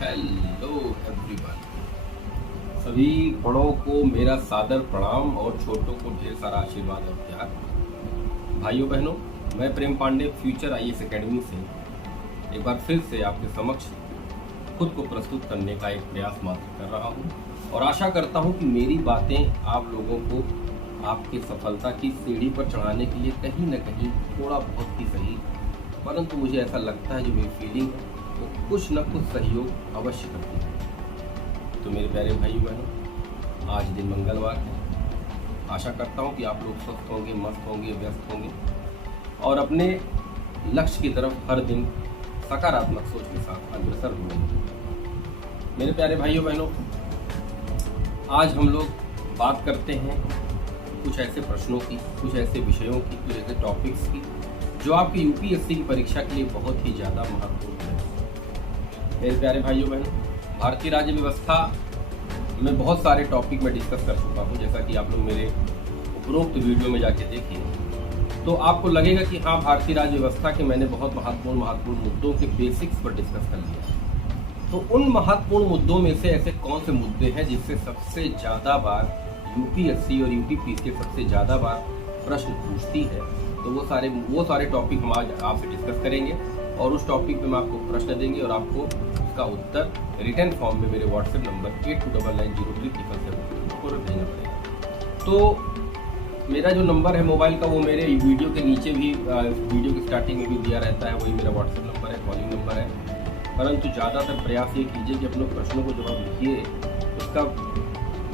Hello everyone. सभी बड़ों को मेरा सादर प्रणाम और छोटों को ढेर सारा आशीर्वाद और प्यार। भाइयों बहनों, मैं प्रेम पांडे फ्यूचर आईएएस एकेडमी से एक बार फिर से आपके समक्ष खुद को प्रस्तुत करने का एक प्रयास मात्र कर रहा हूं और आशा करता हूं कि मेरी बातें आप लोगों को आपकी सफलता की सीढ़ी पर चढ़ाने के लिए कहीं न कहीं थोड़ा बहुत ही सही, परंतु मुझे ऐसा लगता है जो मेरी फीलिंग है वो कुछ न कुछ सहयोग अवश्य करती है। तो मेरे प्यारे भाई बहनों, आज दिन मंगलवार है। आशा करता हूँ कि आप लोग स्वस्थ होंगे, मस्त होंगे, व्यस्त होंगे और अपने लक्ष्य की तरफ हर दिन सकारात्मक सोच के साथ अग्रसर होंगे। मेरे प्यारे भाइयों बहनों, आज हम लोग बात करते हैं कुछ ऐसे प्रश्नों की, कुछ ऐसे विषयों की, कुछ ऐसे टॉपिक्स की जो आपकी यूपीएससी की परीक्षा के लिए बहुत ही ज़्यादा महत्वपूर्ण है। मेरे प्यारे भाइयों बहनों, भारतीय राज्य व्यवस्था में बहुत सारे टॉपिक मैं डिस्कस कर चुका हूँ। जैसा कि आप लोग मेरे उपरोक्त वीडियो में जाके देखिए तो आपको लगेगा कि हाँ, भारतीय राज्य व्यवस्था के मैंने बहुत महत्वपूर्ण मुद्दों के बेसिक्स पर डिस्कस कर लिया। तो उन महत्वपूर्ण मुद्दों में से ऐसे कौन से मुद्दे हैं जिससे सबसे ज़्यादा बार यूपीएससी और यूपीपीएससी सबसे ज़्यादा बार प्रश्न पूछती है, तो वो सारे टॉपिक हम आज आपसे डिस्कस करेंगे और उस टॉपिक पे मैं आपको प्रश्न देंगे और आपको उसका उत्तर रिटर्न फॉर्म में मेरे व्हाट्सएप नंबर 829903 पर भेजना पड़ेगा। तो मेरा जो नंबर है मोबाइल का वो मेरे वीडियो के नीचे भी, वीडियो की स्टार्टिंग में भी दिया रहता है, वही मेरा व्हाट्सएप नंबर है, कॉलिंग नंबर है। परंतु ज़्यादातर प्रयास ये कीजिए कि अपने प्रश्नों को जब आप लिखिए उसका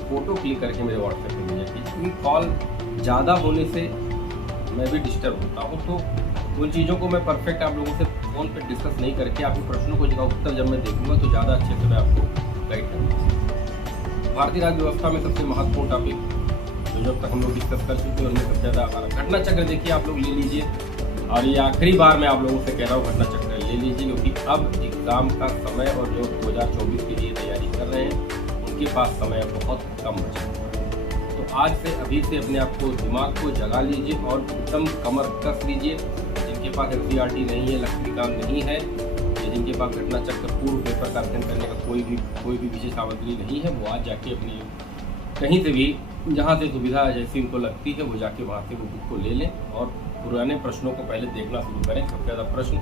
फ़ोटो क्लिक करके मेरे व्हाट्सएप पर भेजिए, क्योंकि कॉल ज़्यादा होने से मैं भी डिस्टर्ब होता हूँ। तो उन चीज़ों को मैं परफेक्ट आप लोगों से फ़ोन पे डिस्कस नहीं करके आपके प्रश्नों को जगह उत्तर जब मैं देखूंगा तो ज़्यादा अच्छे से मैं आपको गाइड करूँगा। भारतीय राज्य व्यवस्था में सबसे महत्वपूर्ण टॉपिक जो जब तक हम लोग डिस्कस कर चुके हैं उनमें सबसे ज़्यादा हमारा घटना चक्र देखिए आप लोग ले लीजिए, और ये आखिरी बार मैं आप लोगों से कह रहा हूँ घटना चक्र ले लीजिए, क्योंकि अब एग्ज़ाम का समय और जो 2024 के लिए तैयारी कर रहे हैं उनके पास समय बहुत कम बचा है। तो आज से अभी से अपने आप को, दिमाग को जगा लीजिए और एकदम कमर कस लीजिए। जिनके पास एनसीईआरटी नहीं है, लक्ष्मीकांत नहीं है, या जिनके पास घटना चक्र पूर्व पेपर का अध्ययन करने का कोई भी विशेष सामग्री नहीं है, वो आज जाके अपनी कहीं से भी जहाँ से सुविधा जैसी उनको लगती है वो जाके वहाँ से वो बुक को ले लें और पुराने प्रश्नों को पहले देखना शुरू करें। सबसे ज़्यादा प्रश्न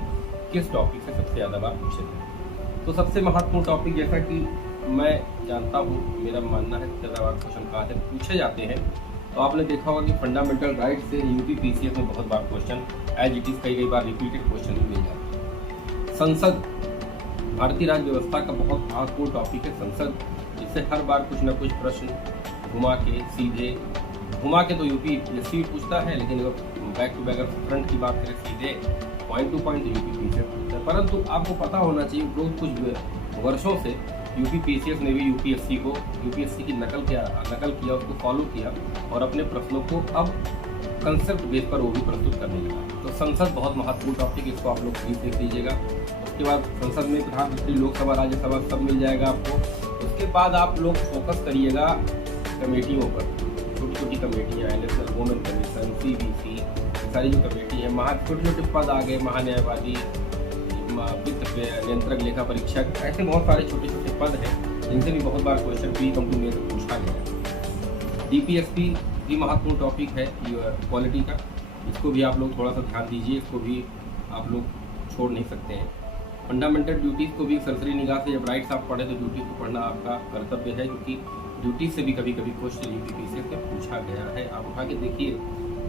किस टॉपिक से सबसे ज़्यादा बार पूछे थे। तो सबसे महत्वपूर्ण टॉपिक, जैसा कि मैं जानता हूँ, मेरा मानना है सबसे ज़्यादा क्वेश्चन कहाँ से पूछे जाते हैं, तो आपने देखा होगा कि फंडामेंटल राइट से यूपीपीसीएस में बहुत बार क्वेश्चन एज इट इज़ कई बार रिपीटेड क्वेश्चन भी मिल जाते हैं। संसद, भारतीय राज्य व्यवस्था का बहुत महत्वपूर्ण टॉपिक है संसद, जिससे हर बार कुछ न कुछ प्रश्न घुमा के तो यूपीएससी पूछता है, लेकिन अगर बैक टू बैक फ्रंट की बात करें सीधे पॉइंट टू पॉइंट यूपीपीसीएस पूछता है। परंतु आपको पता होना चाहिए कुछ वर्षों से यूपीपीसीएस ने भी यूपीएससी की नकल किया, उसको फॉलो किया और अपने प्रश्नों को अब कंसेप्ट बेस पर वो भी प्रस्तुत करने लगा। तो संसद बहुत महत्वपूर्ण टॉपिक, इसको आप लोग प्लीज देख लीजिएगा। उसके बाद संसद में प्रधानमंत्री, लोकसभा, राज्यसभा सब मिल जाएगा आपको। उसके बाद आप लोग फोकस करिएगा कमेटियों पर, छोटी छोटी कमेटियाँ हैं, नेशनल वुमेन कमीशन, सीबीसी, सारी जो कमेटी है, छोटे छोटे पद आ गए, महान्यायवादी, वित्त नियंत्रक, लेखा परीक्षक, ऐसे बहुत सारे छोटे छोटे पद हैं जिनसे भी बहुत बार क्वेश्चन प्री कंप्यूटर में पूछा गया। डीपीएसपी भी महत्वपूर्ण टॉपिक है क्वालिटी का, इसको भी आप लोग थोड़ा सा ध्यान दीजिए, इसको भी आप लोग छोड़ नहीं सकते हैं। फंडामेंटल ड्यूटीज़ को भी सरसरी निगाह से जब राइट्स आप पढ़े तो ड्यूटी को पढ़ना आपका कर्तव्य है, क्योंकि ड्यूटी से भी कभी क्वेश्चन यूपीपीसीएस से पूछा गया है। आप उठा के देखिए,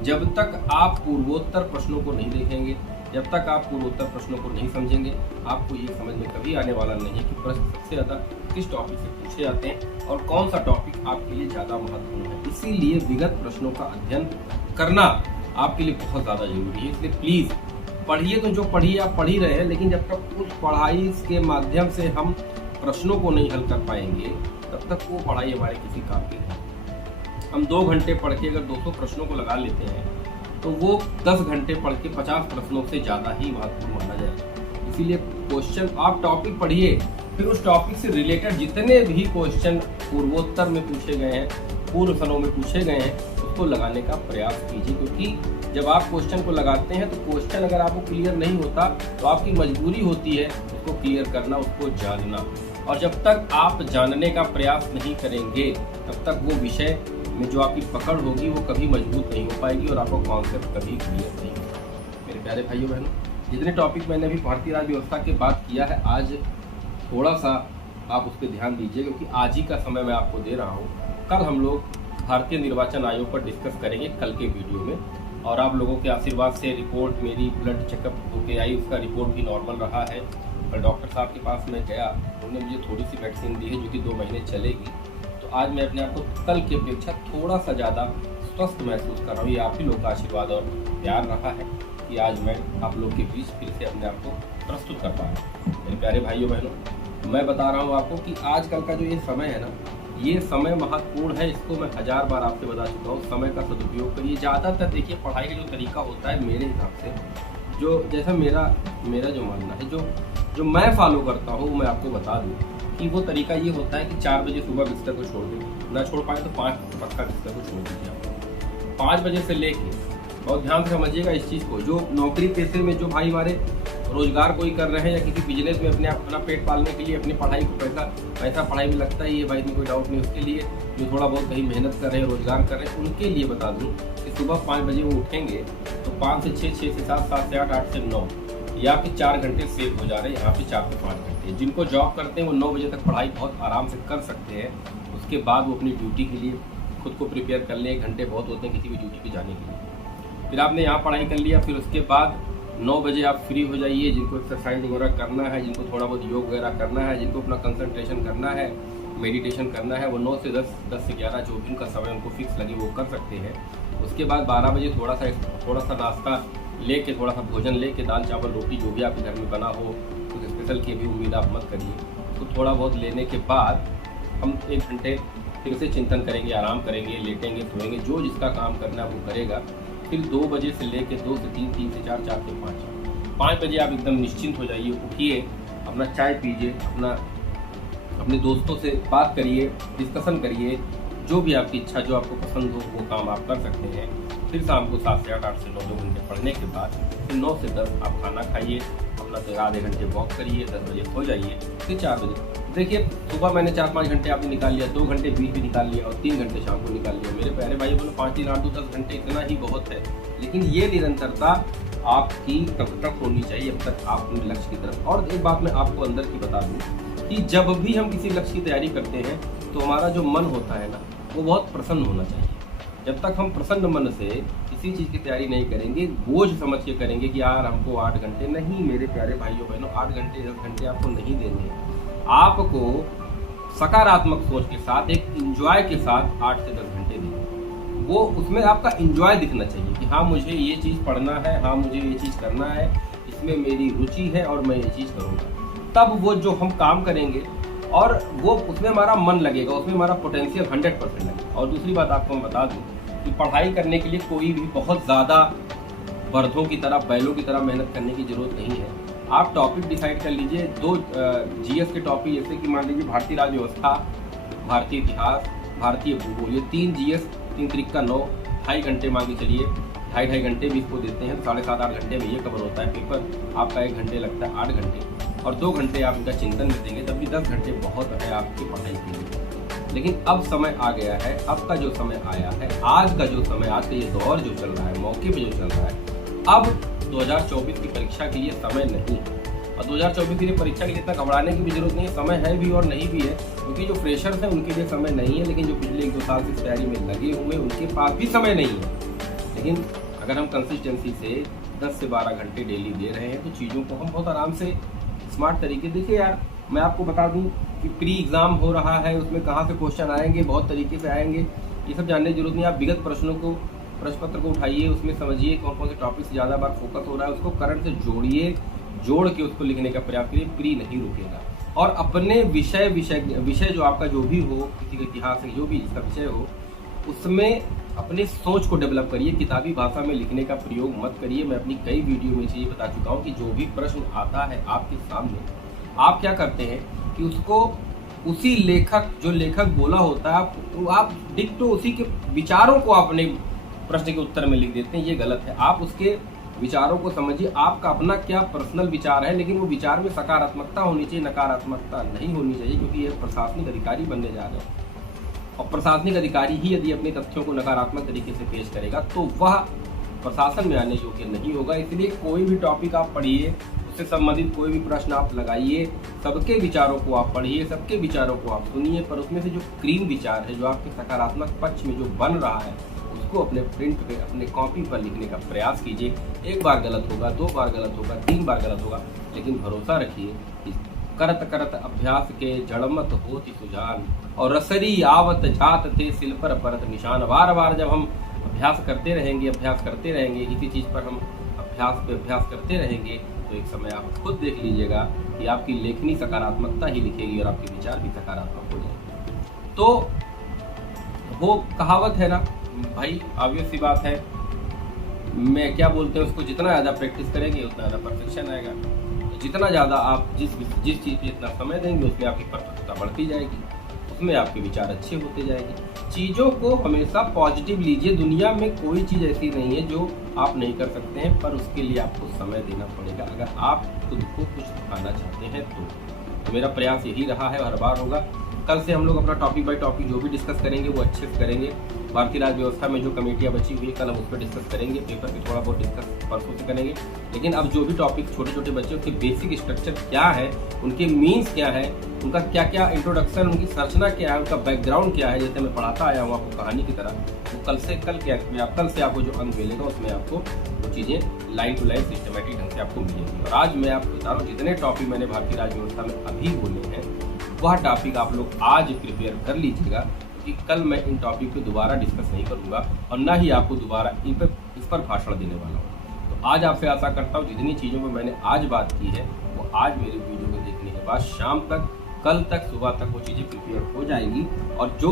जब तक आप पूर्वोत्तर प्रश्नों को नहीं देखेंगे, जब तक आप पूर्वोत्तर प्रश्नों को नहीं समझेंगे, आपको ये समझ में कभी आने वाला नहीं है कि प्रश्न सबसे ज़्यादा किस टॉपिक से पूछे जाते हैं और कौन सा टॉपिक आपके लिए ज़्यादा महत्वपूर्ण है। इसीलिए विगत प्रश्नों का अध्ययन करना आपके लिए बहुत ज़्यादा जरूरी है। इसलिए प्लीज़ पढ़िए, तो जो पढ़िए आप पढ़ ही रहे हैं, लेकिन जब तक उस पढ़ाई के माध्यम से हम प्रश्नों को नहीं हल कर पाएंगे तब तक वो पढ़ाई हमारे किसी काम की नहीं। हम 2 घंटे पढ़ के अगर 200 प्रश्नों को लगा लेते हैं तो वो 10 घंटे पढ़ के 50 प्रश्नों से ज़्यादा ही महत्वपूर्ण माना जाएगा। इसीलिए क्वेश्चन आप टॉपिक पढ़िए, फिर उस टॉपिक से रिलेटेड जितने भी क्वेश्चन पूर्वोत्तर में पूछे गए हैं, पूर्व सालों में पूछे गए हैं, उसको लगाने का प्रयास कीजिए। क्योंकि जब आप क्वेश्चन को लगाते हैं तो क्वेश्चन अगर आपको क्लियर नहीं होता तो आपकी मजबूरी होती है उसको क्लियर करना, उसको जानना। और जब तक आप जानने का प्रयास नहीं करेंगे तब तक वो विषय में जो आपकी पकड़ होगी वो कभी मजबूत नहीं हो पाएगी और आपका कॉन्सेप्ट कभी क्लियर नहीं होगा। मेरे प्यारे भाइयों बहनों, जितने टॉपिक मैंने अभी भारतीय राज्य व्यवस्था के बात किया है, आज थोड़ा सा आप उस पर ध्यान दीजिए, क्योंकि आज ही का समय मैं आपको दे रहा हूँ। कल हम लोग भारतीय निर्वाचन आयोग पर डिस्कस करेंगे कल के वीडियो में, और आप लोगों के आशीर्वाद से रिपोर्ट मेरी ब्लड चेकअप होके आई, उसका रिपोर्ट भी नॉर्मल रहा है। और डॉक्टर साहब के पास मैं गया, उन्होंने मुझे थोड़ी सी वैक्सीन दी है जो कि 2 महीने चलेगी। तो आज मैं अपने आप को कल की अपेक्षा थोड़ा सा ज़्यादा स्वस्थ महसूस कर रहा हूँ। ये आप ही लोग का आशीर्वाद और प्यार रहा है कि आज मैं आप लोग के बीच फिर से अपने आप को प्रस्तुत कर पा रहा हूँ। मेरे प्यारे भाइयों बहनों, मैं बता रहा हूँ आपको कि आजकल का जो ये समय है ना, ये समय महत्वपूर्ण है। इसको मैं 1000 बार आपसे बता चुका हूँ। समय का सदुपयोग करिए। ज़्यादातर देखिए, पढ़ाई का जो तरीका होता है मेरे हिसाब से, जो जैसा मेरा जो मानना है, जो मैं फॉलो करता हूँ, मैं आपको बता दूँ कि वो तरीका ये होता है कि 4 बजे सुबह बिस्तर को छोड़ दें, ना छोड़ पाए तो 5 पक्का बिस्तर को छोड़ दीजिए आप। 5 बजे से लेके, बहुत ध्यान से समझिएगा इस चीज़ को, जो नौकरी पेशे में जो भाई हमारे रोजगार कोई कर रहे हैं या किसी बिजनेस में अपना पेट पालने के लिए अपनी पढ़ाई को पैसा पढ़ाई में लगता है, ये भाई में कोई डाउट नहीं। उसके लिए जो थोड़ा बहुत कहीं मेहनत कर रहे हैं, रोजगार कर रहे हैं, उनके लिए बता दूं कि सुबह 5 बजे वो उठेंगे तो 5 से 6, 6 से 7, 7 से 8, 8 से 9, या फिर 4 घंटे सेव हो जा रहे हैं। यहाँ पे 4 से 5 घंटे जिनको जॉब करते हैं वो 9 बजे तक पढ़ाई बहुत आराम से कर सकते हैं। उसके बाद वो अपनी ड्यूटी के लिए खुद को प्रिपेयर कर लें। 1 घंटे बहुत होते हैं किसी भी ड्यूटी पे जाने के लिए। फिर आपने यहाँ पढ़ाई कर लिया, फिर उसके बाद 9 बजे आप फ्री हो जाइए। जिनको एक्सरसाइज वगैरह करना है, जिनको थोड़ा बहुत योग वगैरह करना है, जिनको अपना कंसंट्रेशन करना है, मेडिटेशन करना है, वो 9 से 10, 10 से 11 जो भी उनका समय उनको फिक्स लगे वो कर सकते हैं। उसके बाद 12 बजे थोड़ा सा नाश्ता लेके, थोड़ा सा भोजन लेके, दाल चावल रोटी जो भी आपके घर में बना हो, कुछ स्पेशल की भी उम्मीद आप मत करिए। तो थोड़ा बहुत लेने के बाद हम 1 घंटे फिर से चिंतन करेंगे, आराम करेंगे, लेटेंगे, सोएंगे, जो जिसका काम करना है वो करेगा। फिर 2 बजे से लेके 2 से 3, 3 से 4, 4 से 5 बजे आप एकदम निश्चिंत हो जाइए। उठिए, अपना चाय पीजिए, अपने दोस्तों से बात करिए, डिस्कशन करिए, जो भी आपकी इच्छा, जो आपको पसंद हो वो काम आप कर सकते हैं। फिर शाम को 7 से 8, 8 से 9 2 घंटे पढ़ने के बाद फिर 9 से 10 आप खाना खाइए, अपना आधे घंटे वॉक करिए, 10 बजे सो जाइए। फिर 4 बजे देखिए, सुबह मैंने 4-5 घंटे आपने निकाल लिया, 2 घंटे बीच भी निकाल लिया और 3 घंटे शाम को निकाल लिया। मेरे प्यारे भाई बोलो 5, 3, 8, 2, 10 घंटे इतना ही बहुत है। लेकिन ये निरंतरता आपकी तब तक होनी चाहिए जब तक आप अपने लक्ष्य की तरफ। और एक बात मैं आपको अंदर की बता दूं कि जब भी हम किसी लक्ष्य की तैयारी करते हैं तो हमारा जो मन होता है ना, वो बहुत प्रसन्न होना चाहिए। जब तक हम प्रसन्न मन से किसी चीज़ की तैयारी नहीं करेंगे, बोझ समझ के करेंगे कि यार हमको 8 घंटे, नहीं मेरे प्यारे भाइयों बहनों, 8 घंटे 10 घंटे आपको नहीं देने हैं। आपको सकारात्मक सोच के साथ, एक इंजॉय के साथ 8 से 10 घंटे दें। वो उसमें आपका इंजॉय दिखना चाहिए कि हाँ मुझे ये चीज़ पढ़ना है, हाँ मुझे ये चीज़ करना है, इसमें मेरी रुचि है और मैं ये चीज़ करूँगा। तब वो जो हम काम करेंगे और वो उसमें हमारा मन लगेगा, उसमें हमारा पोटेंशियल 100% लगेगा। और दूसरी बात आपको मैं बता दूँ कि पढ़ाई करने के लिए कोई भी बहुत ज़्यादा बर्दों की तरह, बैलों की तरह मेहनत करने की ज़रूरत नहीं है। आप टॉपिक डिसाइड कर लीजिए, 2 जीएस के टॉपिक, जैसे कि मान लीजिए भारतीय राज्य व्यवस्था, भारतीय इतिहास, भारतीय भूगोल, ये 3 जीएस, 3 त्रिक का 9, 2.5 घंटे मान के चलिए, 2.5 घंटे भी इसको देते हैं, 7.5-8 घंटे में ये कवर होता है। पेपर आपका 1 घंटे लगता है, 8 घंटे, और 2 घंटे आप इनका चिंतन में देंगे, तब भी 10 घंटे बहुत है आपकी पढ़ाई के लिए। लेकिन अब समय आ गया है, अब का जो समय आया है, आज का जो समय, आज का ये दौर जो चल रहा है, मौके पे जो चल रहा है, अब 2024 की परीक्षा के लिए समय नहीं। और 2024 के लिए परीक्षा के लिए इतना घबराने की भी जरूरत नहीं है। समय है भी और नहीं भी है, क्योंकि जो फ्रेशर्स हैं उनके लिए समय नहीं है, लेकिन जो पिछले 1-2 साल की तैयारी में लगे हुए उनके पास भी समय नहीं है। लेकिन अगर हम कंसिस्टेंसी से 10 से 12 घंटे डेली दे रहे हैं तो चीज़ों को हम बहुत आराम से स्मार्ट तरीके, देखिए यार मैं आपको बता दूं कि प्री एग्ज़ाम हो रहा है, उसमें कहाँ से क्वेश्चन आएंगे, बहुत तरीके से आएंगे, ये सब जानने की जरूरत नहीं। आप विगत प्रश्न पत्र को उठाइए, उसमें समझिए कौन कौन से टॉपिक से ज़्यादा बार फोकस हो रहा है, उसको करंट से जोड़ के उसको लिखने का प्रयास करिए। प्री नहीं रुकेगा। और अपने विषय जो आपका जो भी हो, किसी का इतिहास है, जो भी जिसका विषय हो, उसमें अपने सोच को डेवलप करिए। किताबी भाषा में लिखने का प्रयोग मत करिए। मैं अपनी कई वीडियो में ये बता चुका हूँ कि जो भी प्रश्न आता है आपके सामने, आप क्या करते हैं कि उसको उसी लेखक बोला होता है, आप डिक्टो उसी के विचारों को अपने प्रश्न के उत्तर में लिख देते हैं। ये गलत है। आप उसके विचारों को समझिए। आपका अपना क्या पर्सनल विचार है, लेकिन वो विचार में सकारात्मकता होनी चाहिए, नकारात्मकता नहीं होनी चाहिए, क्योंकि ये प्रशासनिक अधिकारी बनने जा रहे हैं। और प्रशासनिक अधिकारी ही यदि अपने तथ्यों को नकारात्मक तरीके से पेश करेगा तो वह प्रशासन में आने योग्य नहीं होगा। इसलिए कोई भी टॉपिक आप पढ़िए, उससे संबंधित कोई भी प्रश्न आप लगाइए, सबके विचारों को आप पढ़िए, सबके विचारों को आप सुनिए, पर उसमें से जो क्रीम विचार है, जो आपके सकारात्मक पक्ष में जो बन रहा है, उसको अपने प्रिंट पे, अपने कॉपी पर लिखने का प्रयास कीजिए। एक बार गलत होगा, 2 बार गलत होगा, 3 बार गलत होगा, लेकिन भरोसा रखिए कि करत करत अभ्यास के जड़मत होती सुजान, और रसरी आवत जात थे सिल पर परत निशान। बार बार जब हम अभ्यास करते रहेंगे, किसी चीज़ पर हम अभ्यास करते रहेंगे, तो एक समय आप खुद देख लीजिएगा कि आपकी लेखनी सकारात्मकता ही लिखेगी और आपके विचार भी सकारात्मक हो जाएंगे। तो वो कहावत है ना भाई, ऑब्वियस सी बात है, मैं क्या बोलते हैं उसको, जितना ज़्यादा प्रैक्टिस करेंगे उतना ज़्यादा परफेक्शन आएगा। तो जितना ज़्यादा आप जिस चीज़ पे इतना समय देंगे, उसमें आपकी परफेक्टता बढ़ती जाएगी, उसमें आपके विचार अच्छे होते जाएंगे। चीज़ों को हमेशा पॉजिटिव लीजिए। दुनिया में कोई चीज़ ऐसी नहीं है जो आप नहीं कर सकते हैं, पर उसके लिए आपको समय देना पड़ेगा, अगर आप खुद को कुछ सिखाना चाहते हैं तो मेरा प्रयास यही रहा है, हर बार होगा। कल से हम लोग अपना टॉपिक बाय टॉपिक जो भी डिस्कस करेंगे वो अच्छे से करेंगे। भारतीय राज्य व्यवस्था में जो कमेटियाँ बची हुई है, कल हम उस पर डिस्कस करेंगे। पेपर पे थोड़ा बहुत डिस्कस परसों से करेंगे, लेकिन अब जो भी टॉपिक छोटे छोटे बच्चे, उसके बेसिक स्ट्रक्चर क्या है, उनके मीन्स क्या है, उनका क्या क्या इंट्रोडक्शन, उनकी संरचना क्या है, उनका बैकग्राउंड क्या है, जैसे मैं पढ़ाता आया हूँ आपको कहानी की तरह, तो कल से आपको जो अंक मिलेगा उसमें आपको वो चीज़ें लाइन टू लाइन सिस्टमेटिक ढंग से आपको मिलेंगी। और आज मैं आपको बता रहा हूँ, जितने टॉपिक मैंने भारतीय राज्य व्यवस्था में अभी बोले हैं, वह टॉपिक आप लोग आज प्रिपेयर कर लीजिएगा, क्योंकि कल मैं इन टॉपिक पे दोबारा डिस्कस नहीं करूँगा और ना ही आपको दोबारा इस पर भाषण देने वाला हूँ। तो आज आपसे आशा करता हूँ जितनी चीज़ों पर मैंने आज बात की है, वो आज मेरे वीडियो को देखने के बाद शाम तक, कल तक, सुबह तक वो चीज़ें प्रिपेयर हो जाएंगी। और जो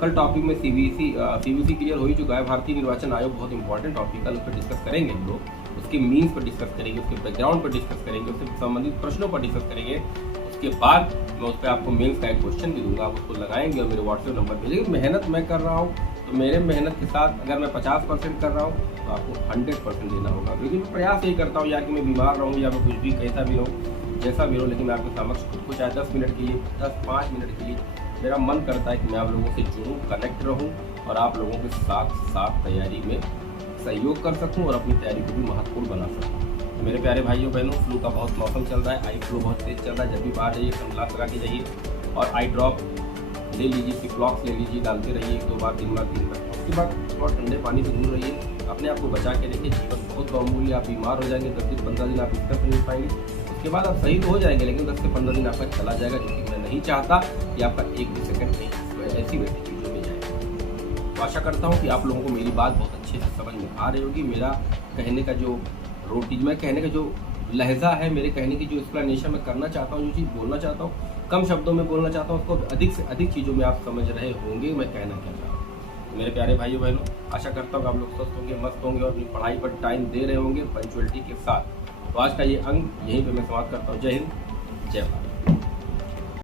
कल टॉपिक में सीबीसी क्लियर हो ही चुका है, भारतीय निर्वाचन आयोग बहुत इंपॉर्टेंट टॉपिक, कल उस पर डिस्कस करेंगे हम लोग, उसके मीन्स पर डिस्कस करेंगे, उसके बैकग्राउंड पर डिस्कस करेंगे, उससे संबंधित प्रश्नों पर डिस्कस करेंगे। उसके बाद मैं उस पर आपको मेंस का एक क्वेश्चन भी दूंगा, आप उसको लगाएंगे और मेरे व्हाट्सएप नंबर पे। लेकिन मेहनत मैं कर रहा हूँ, तो मेरे मेहनत के साथ अगर मैं 50% कर रहा हूँ तो आपको 100% देना होगा। लेकिन मैं प्रयास यही करता हूँ, या कि मैं बीमार रहूँ या मैं कुछ भी कैसा भी रहूँ, जैसा भी रहूँ, लेकिन मैं आपके समक्ष खुद को चाहे 10 मिनट के लिए, 10-5 मिनट के लिए, मेरा मन करता है कि मैं आप लोगों से जुड़ूँ, कनेक्ट रहूँ और आप लोगों के साथ साथ तैयारी में सहयोग कर सकूँ और अपनी तैयारी को भी महत्वपूर्ण बना सकूँ। तो मेरे प्यारे भाइयों बहनों, फ्लू का बहुत मौसम चल रहा है, आई फ्लू बहुत तेज चल रहा है। जब भी बाहर जाइए सनग्लास लगा के जाइए और आई ड्रॉप ले लीजिए, सिप्लॉक्स ले लीजिए, डालते रहिए 2 बार 3 बार 3 बार। उसके बाद थोड़ा ठंडे पानी से दूर रहिए, अपने आप को बचा के रखिए। जीवन बहुत बहुमूल्य, आप बीमार हो जाएंगे 10 दिन 15 दिन आप इसका नहीं पाएंगे, उसके बाद आप सही तो हो जाएंगे, लेकिन 10 से 15 दिन आपका चला जाएगा, क्योंकि मैं नहीं चाहता कि आपका 1 भी सेकंड नहीं ऐसी वैसी चीज़ों में जाए। तो आशा करता हूँ कि आप लोगों को मेरी बात बहुत अच्छे से समझ में आ रही होगी। मेरा कहने का जो मैं कहने का जो लहजा है, मेरे कहने की जो एक्सप्लेनेशन मैं करना चाहता हूँ, जो चीज़ बोलना चाहता हूँ, कम शब्दों में बोलना चाहता हूँ, उसको अधिक से अधिक चीज़ों में आप समझ रहे होंगे मैं कहना क्या चाह रहा हूँ। तो मेरे प्यारे भाइयों बहनों, आशा करता हूँ कि आप लोग स्वस्थ होंगे, मस्त होंगे और अपनी पढ़ाई पर टाइम दे रहे होंगे पंचुअलिटी के साथ। तो आज का ये अंक यहीं पे मैं समाप्त करता हूँ। जय हिंद, जय भारत।